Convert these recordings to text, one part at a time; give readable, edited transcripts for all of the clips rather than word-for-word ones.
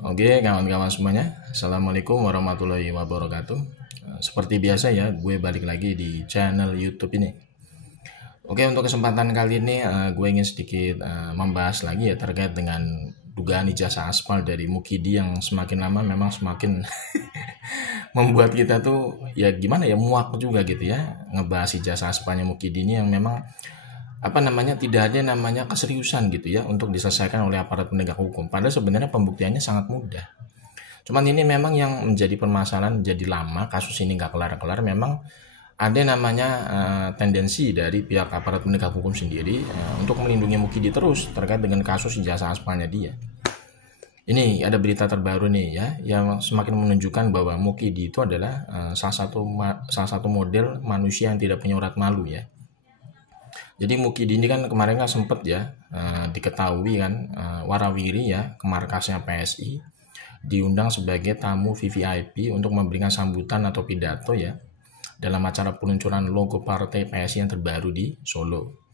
Oke, kawan-kawan semuanya, Assalamualaikum warahmatullahi wabarakatuh. Seperti biasa ya, gue balik lagi di channel YouTube ini. Oke, untuk kesempatan kali ini gue ingin sedikit membahas lagi ya terkait dengan dugaan ijazah aspal dari Mukidi yang semakin lama memang semakin membuat kita tuh ya gimana ya, muak juga gitu ya, ngebahas ijazah aspalnya Mukidi ini yang memang tidak ada namanya keseriusan gitu ya untuk diselesaikan oleh aparat penegak hukum. Padahal sebenarnya pembuktiannya sangat mudah. Cuman ini memang yang menjadi permasalahan, jadi lama kasus ini nggak kelar-kelar. Memang ada namanya tendensi dari pihak aparat penegak hukum sendiri untuk melindungi Mukidi terus terkait dengan kasus ijazah aspalnya dia. Ini ada berita terbaru nih ya, yang semakin menunjukkan bahwa Mukidi itu adalah salah satu model manusia yang tidak punya urat malu ya. Jadi Mukidi ini kan kemarin kan sempet ya diketahui kan warawiri ya ke markasnya PSI, diundang sebagai tamu VVIP untuk memberikan sambutan atau pidato ya dalam acara peluncuran logo partai PSI yang terbaru di Solo.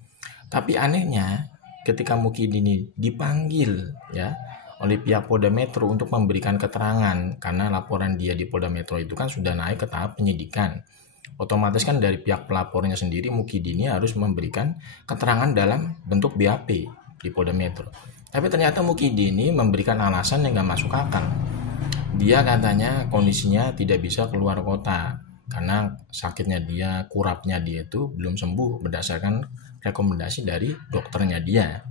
Tapi anehnya ketika Mukidi ini dipanggil ya oleh pihak Polda Metro untuk memberikan keterangan karena laporan dia di Polda Metro itu kan sudah naik ke tahap penyidikan. Otomatis kan dari pihak pelapornya sendiri Mukidi ini harus memberikan keterangan dalam bentuk BAP di Polda Metro. Tapi ternyata Mukidi ini memberikan alasan yang gak masuk akal. Dia katanya kondisinya tidak bisa keluar kota karena sakitnya dia, kurapnya dia itu belum sembuh berdasarkan rekomendasi dari dokternya dia.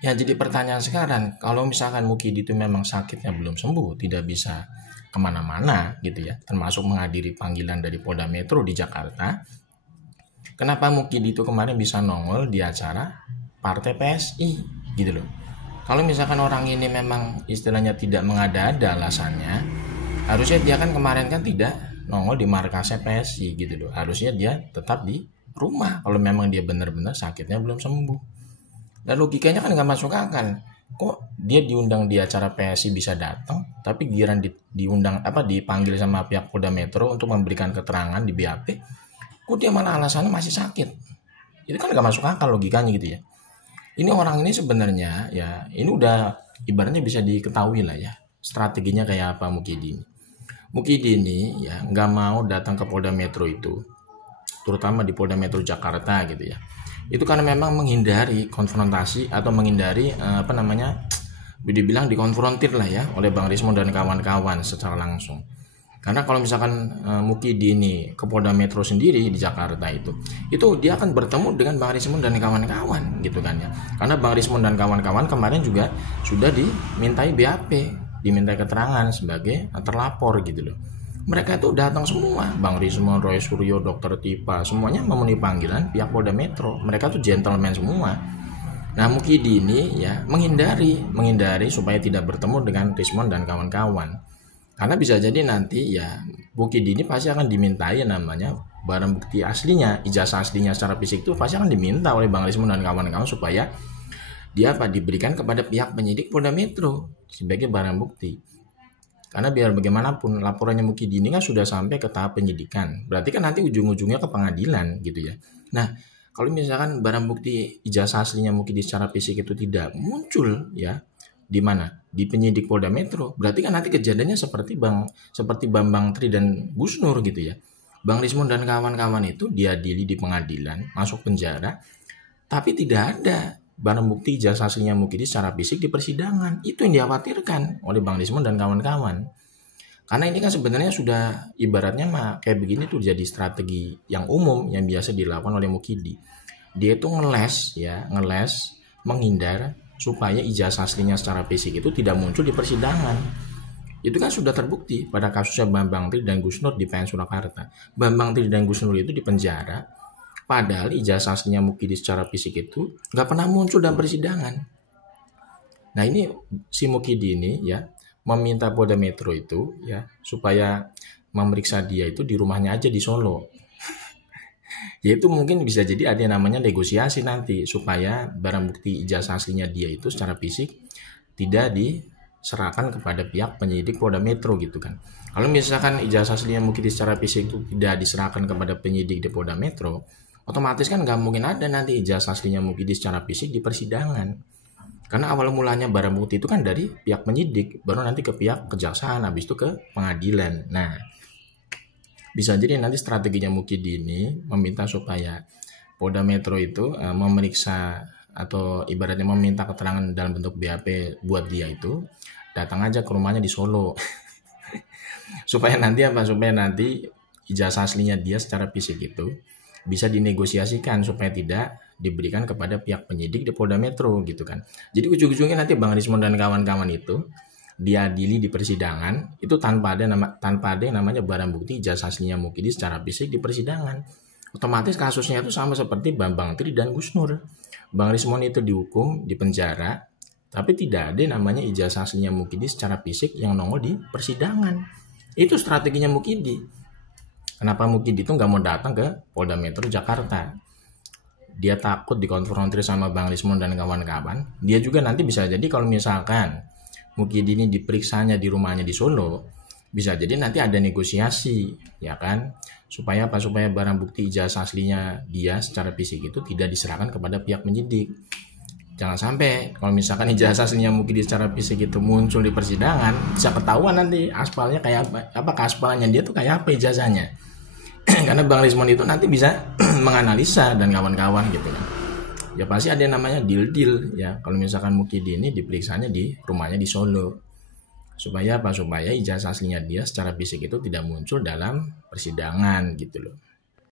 Ya jadi pertanyaan sekarang, kalau misalkan Mukidi itu memang sakitnya belum sembuh, tidak bisa kemana-mana gitu ya, termasuk menghadiri panggilan dari Polda Metro di Jakarta, kenapa Mukidi itu kemarin bisa nongol di acara partai PSI gitu loh. Kalau misalkan orang ini memang istilahnya tidak mengada-ada alasannya, harusnya dia kan kemarin kan tidak nongol di markasnya PSI gitu loh. Harusnya dia tetap di rumah kalau memang dia benar-benar sakitnya belum sembuh. Dan logikanya kan nggak masuk akal. Kok dia diundang di acara PSI bisa datang, tapi giliran diundang dipanggil sama pihak Polda Metro untuk memberikan keterangan di BAP, kok dia malah alasannya masih sakit? Itu kan nggak masuk akal logikanya gitu ya. Ini orang ini sebenarnya ya ini udah ibaratnya bisa diketahui lah ya strateginya kayak apa Mukidi ini. Mukidi ini ya nggak mau datang ke Polda Metro itu, terutama di Polda Metro Jakarta gitu ya. Itu karena memang menghindari konfrontasi atau menghindari dibilang dikonfrontir lah ya oleh Bang Rismon dan kawan-kawan secara langsung. Karena kalau misalkan Mukidi ini ke Polda Metro sendiri di Jakarta itu dia akan bertemu dengan Bang Rismon dan kawan-kawan gitu kan ya. Karena Bang Rismon dan kawan-kawan kemarin juga sudah dimintai BAP, dimintai keterangan sebagai terlapor gitu loh. Mereka itu datang semua, Bang Rismon, Roy Suryo, Dr. Tipa, semuanya memenuhi panggilan pihak Polda Metro. Mereka tuh gentleman semua. Nah Mukidi ini ya menghindari supaya tidak bertemu dengan Rismon dan kawan-kawan. Karena bisa jadi nanti ya Mukidi ini pasti akan dimintai namanya barang bukti aslinya, ijazah aslinya secara fisik itu pasti akan diminta oleh Bang Rismon dan kawan-kawan supaya dia diberikan kepada pihak penyidik Polda Metro sebagai barang bukti. Karena biar bagaimanapun laporannya Mukidi ini kan sudah sampai ke tahap penyidikan. Berarti kan nanti ujung-ujungnya ke pengadilan gitu ya. Nah, kalau misalkan barang bukti ijazah aslinya Mukidi secara fisik itu tidak muncul ya, di mana? Di penyidik Polda Metro. Berarti kan nanti kejadiannya seperti Bambang Tri dan Gus Nur gitu ya. Bang Rismon dan kawan-kawan itu diadili di pengadilan, masuk penjara, tapi tidak ada barang bukti ijazah aslinya Mukidi secara fisik di persidangan. Itu yang dikhawatirkan oleh Bang Rismon dan kawan-kawan. Karena ini kan sebenarnya sudah ibaratnya kayak begini tuh jadi strategi yang umum yang biasa dilakukan oleh Mukidi. Dia itu ngeles menghindar supaya ijazah aslinya secara fisik itu tidak muncul di persidangan. Itu kan sudah terbukti pada kasusnya Bambang Tri dan Gus Nur di PN Surakarta. Bambang Tri dan Gus Nur itu di penjara. Padahal ijazah aslinya Mukidi secara fisik itu nggak pernah muncul dalam persidangan. Nah ini si Mukidi ini ya meminta Polda Metro itu ya supaya memeriksa dia itu di rumahnya aja di Solo. Yaitu mungkin bisa jadi ada yang namanya negosiasi nanti supaya barang bukti ijazah aslinya dia itu secara fisik tidak diserahkan kepada pihak penyidik Polda Metro gitu kan. Kalau misalkan ijazah aslinya Mukidi secara fisik itu tidak diserahkan kepada penyidik di Polda Metro, otomatis kan nggak mungkin ada nanti ijazah aslinya Mukidi secara fisik di persidangan. Karena awal mulanya barang bukti itu kan dari pihak penyidik, baru nanti ke pihak kejaksaan, habis itu ke pengadilan. Nah, bisa jadi nanti strateginya Mukidi ini meminta supaya Polda Metro itu memeriksa atau ibaratnya meminta keterangan dalam bentuk BAP buat dia itu, datang aja ke rumahnya di Solo. Supaya nanti apa? Supaya nanti ijazah aslinya dia secara fisik itu bisa dinegosiasikan supaya tidak diberikan kepada pihak penyidik di Polda Metro gitu kan. Jadi ujung-ujungnya nanti Bang Rismon dan kawan-kawan itu diadili di persidangan itu tanpa ada yang namanya barang bukti ijazah aslinya Mukidi secara fisik di persidangan. Otomatis kasusnya itu sama seperti Bambang Tri dan Gus Nur. Bang Rismon itu dihukum di penjara, tapi tidak ada namanya ijazah aslinya Mukidi secara fisik yang nongol di persidangan. Itu strateginya Mukidi. Kenapa Mukidi itu nggak mau datang ke Polda Metro Jakarta? Dia takut dikonfrontir sama Bang Rismon dan kawan-kawan. Dia juga nanti bisa jadi kalau misalkan Mukidi ini diperiksanya di rumahnya di Solo, bisa jadi nanti ada negosiasi, ya kan? Supaya apa? Supaya barang bukti ijazah aslinya dia secara fisik itu tidak diserahkan kepada pihak penyidik. Jangan sampai kalau misalkan ijazah aslinya Mukidi secara fisik itu muncul di persidangan, bisa ketahuan nanti aspalnya kayak apa keaspalannya dia tuh kayak apa ijazahnya. Karena Bang Rismon itu nanti bisa menganalisa dan kawan-kawan gitu kan. Ya pasti ada yang namanya deal-deal ya. Kalau misalkan Mukidi ini diperiksanya di rumahnya di Solo. Supaya apa? Supaya ijazah aslinya dia secara fisik itu tidak muncul dalam persidangan gitu loh.